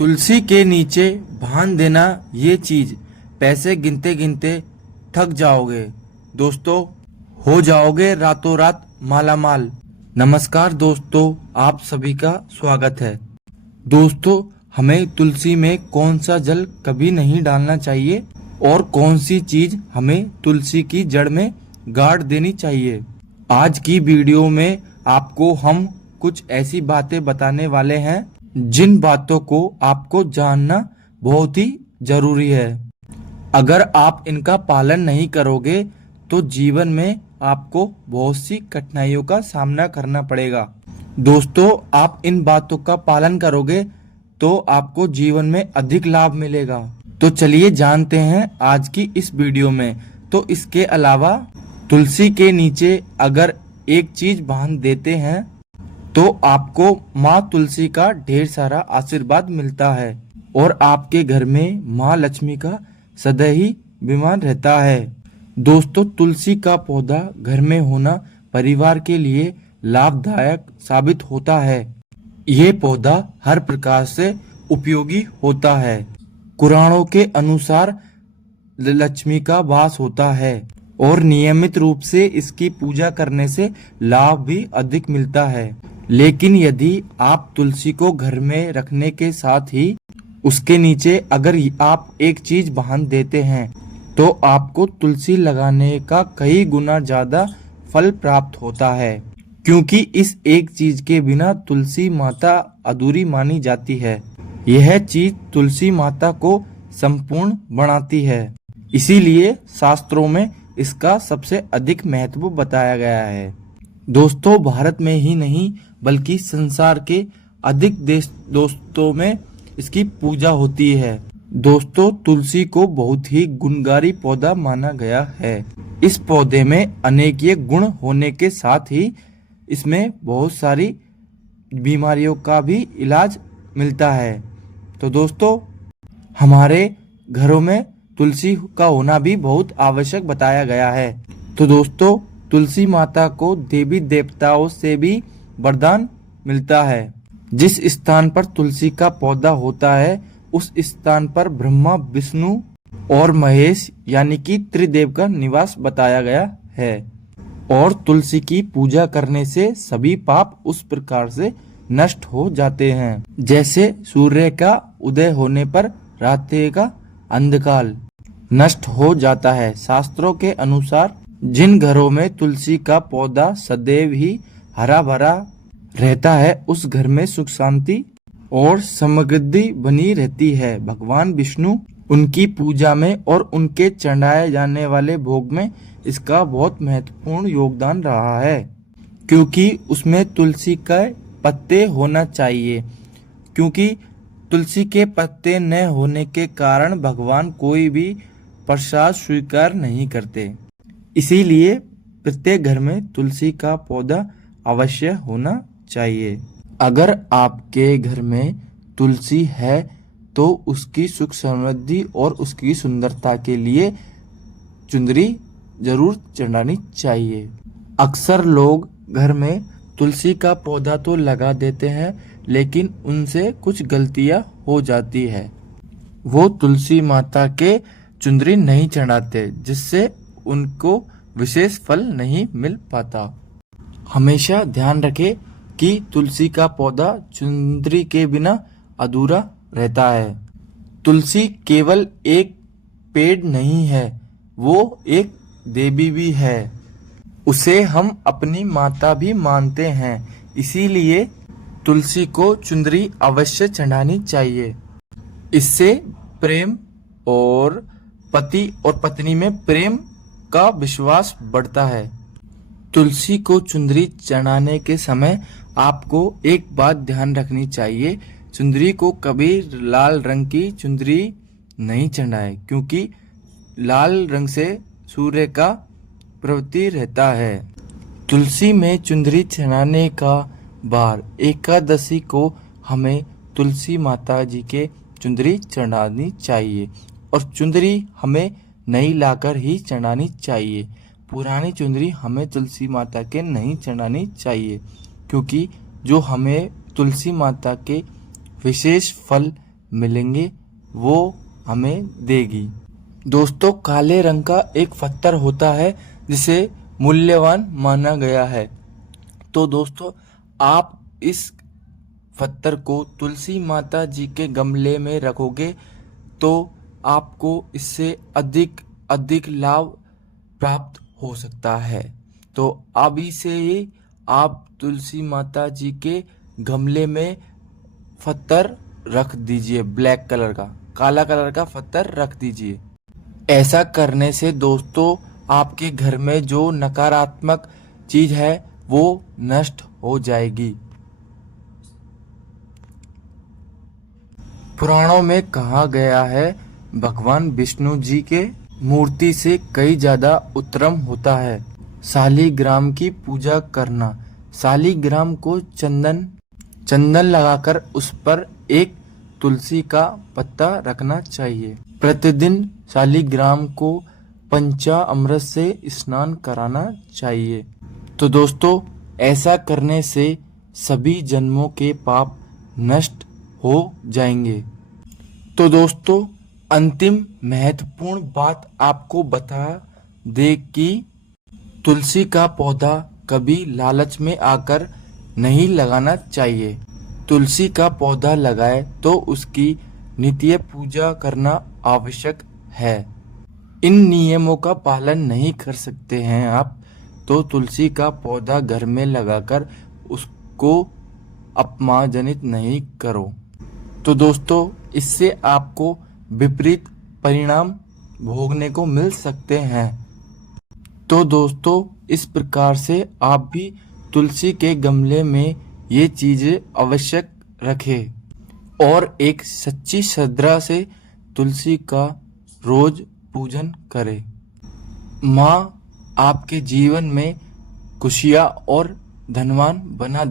तुलसी के नीचे भान देना ये चीज, पैसे गिनते गिनते थक जाओगे दोस्तों, हो जाओगे रातों रात मालामाल। नमस्कार दोस्तों, आप सभी का स्वागत है। दोस्तों, हमें तुलसी में कौन सा जल कभी नहीं डालना चाहिए और कौन सी चीज हमें तुलसी की जड़ में गाड़ देनी चाहिए। आज की वीडियो में आपको हम कुछ ऐसी बातें बताने वाले हैं जिन बातों को आपको जानना बहुत ही जरूरी है। अगर आप इनका पालन नहीं करोगे तो जीवन में आपको बहुत सी कठिनाइयों का सामना करना पड़ेगा। दोस्तों, आप इन बातों का पालन करोगे तो आपको जीवन में अधिक लाभ मिलेगा। तो चलिए जानते हैं आज की इस वीडियो में। तो इसके अलावा तुलसी के नीचे अगर एक चीज बांध देते हैं तो आपको माँ तुलसी का ढेर सारा आशीर्वाद मिलता है और आपके घर में माँ लक्ष्मी का सदा ही विमान रहता है। दोस्तों, तुलसी का पौधा घर में होना परिवार के लिए लाभदायक साबित होता है। ये पौधा हर प्रकार से उपयोगी होता है। पुराणों के अनुसार लक्ष्मी का वास होता है और नियमित रूप से इसकी पूजा करने से लाभ भी अधिक मिलता है। लेकिन यदि आप तुलसी को घर में रखने के साथ ही उसके नीचे अगर आप एक चीज बांध देते हैं तो आपको तुलसी लगाने का कई गुना ज्यादा फल प्राप्त होता है, क्योंकि इस एक चीज के बिना तुलसी माता अधूरी मानी जाती है। यह चीज तुलसी माता को संपूर्ण बनाती है, इसीलिए शास्त्रों में इसका सबसे अधिक महत्व बताया गया है। दोस्तों, भारत में ही नहीं बल्कि संसार के अधिक दोस्तों में इसकी पूजा होती है। दोस्तों, तुलसी को बहुत ही गुणकारी पौधा माना गया है। इस पौधे में अनेक गुण होने के साथ ही इसमें बहुत सारी बीमारियों का भी इलाज मिलता है। तो दोस्तों, हमारे घरों में तुलसी का होना भी बहुत आवश्यक बताया गया है। तो दोस्तों, तुलसी माता को देवी देवताओं से भी वरदान मिलता है। जिस स्थान पर तुलसी का पौधा होता है उस स्थान पर ब्रह्मा, विष्णु और महेश यानी कि त्रिदेव का निवास बताया गया है। और तुलसी की पूजा करने से सभी पाप उस प्रकार से नष्ट हो जाते हैं जैसे सूर्य का उदय होने पर रात्रि का अंधकार नष्ट हो जाता है। शास्त्रों के अनुसार जिन घरों में तुलसी का पौधा सदैव ही हरा भरा रहता है उस घर में सुख शांति और समृद्धि बनी रहती है। भगवान विष्णु उनकी पूजा में और उनके चढ़ाए जाने वाले भोग में इसका बहुत महत्वपूर्ण योगदान रहा है, क्योंकि उसमें तुलसी के पत्ते होना चाहिए। क्योंकि तुलसी के पत्ते न होने के कारण भगवान कोई भी प्रसाद स्वीकार नहीं करते। इसीलिए प्रत्येक घर में तुलसी का पौधा अवश्य होना चाहिए। अगर आपके घर में तुलसी है तो उसकी सुख समृद्धि और उसकी सुंदरता के लिए चुंदरी जरूर चढ़ानी चाहिए। अक्सर लोग घर में तुलसी का पौधा तो लगा देते हैं लेकिन उनसे कुछ गलतियां हो जाती है। वो तुलसी माता के चुंदरी नहीं चढ़ाते, जिससे उनको विशेष फल नहीं मिल पाता। हमेशा ध्यान रखें कि तुलसी का पौधा चुंदरी के बिना अधूरा रहता है। तुलसी केवल एक पेड़ नहीं है, वो एक देवी भी है। उसे हम अपनी माता भी मानते हैं, इसीलिए तुलसी को चुंदरी अवश्य चढ़ानी चाहिए। इससे प्रेम और पति और पत्नी में प्रेम का विश्वास बढ़ता है। तुलसी को चुंदरी चढ़ाने के समय आपको एक बात ध्यान रखनी चाहिए, चुंदरी को कभी लाल रंग की चुंदरी नहीं चढ़ाए, क्योंकि लाल रंग से सूर्य का प्रवृत्ति रहता है। तुलसी में चुंदरी चढ़ाने का बार एकादशी को हमें तुलसी माता जी के चुंदरी चढ़ानी चाहिए और चुंदरी हमें नई लाकर ही चढ़ानी चाहिए। पुरानी चुंदरी हमें तुलसी माता के नहीं चढ़ानी चाहिए, क्योंकि जो हमें तुलसी माता के विशेष फल मिलेंगे वो हमें देगी। दोस्तों, काले रंग का एक पत्थर होता है जिसे मूल्यवान माना गया है। तो दोस्तों, आप इस पत्थर को तुलसी माता जी के गमले में रखोगे तो आपको इससे अधिक अधिक लाभ प्राप्त हो सकता है। तो अभी से ही आप तुलसी माता जी के गमले में पत्थर रख दीजिए, ब्लैक कलर का, काला कलर का पत्थर रख दीजिए। ऐसा करने से दोस्तों आपके घर में जो नकारात्मक चीज है वो नष्ट हो जाएगी। पुराणों में कहा गया है भगवान विष्णु जी के मूर्ति से कई ज्यादा उत्तम होता है शालिग्राम की पूजा करना। शालिग्राम को चंदन लगाकर उस पर एक तुलसी का पत्ता रखना चाहिए। प्रतिदिन शालिग्राम को पंचामृत से स्नान कराना चाहिए। तो दोस्तों, ऐसा करने से सभी जन्मों के पाप नष्ट हो जाएंगे। तो दोस्तों, अंतिम महत्वपूर्ण बात आपको बता दे कि तुलसी का पौधा कभी लालच में आकर नहीं लगाना चाहिए। तुलसी का पौधा लगाए तो उसकी नित्य पूजा करना आवश्यक है। इन नियमों का पालन नहीं कर सकते हैं आप तो तुलसी का पौधा घर में लगाकर उसको अपमानजनित नहीं करो। तो दोस्तों, इससे आपको विपरीत परिणाम भोगने को मिल सकते हैं। तो दोस्तों, इस प्रकार से आप भी तुलसी के गमले में ये चीजें आवश्यक रखें और एक सच्ची श्रद्धा से तुलसी का रोज पूजन करें। माँ आपके जीवन में खुशियाँ और धनवान बना दे।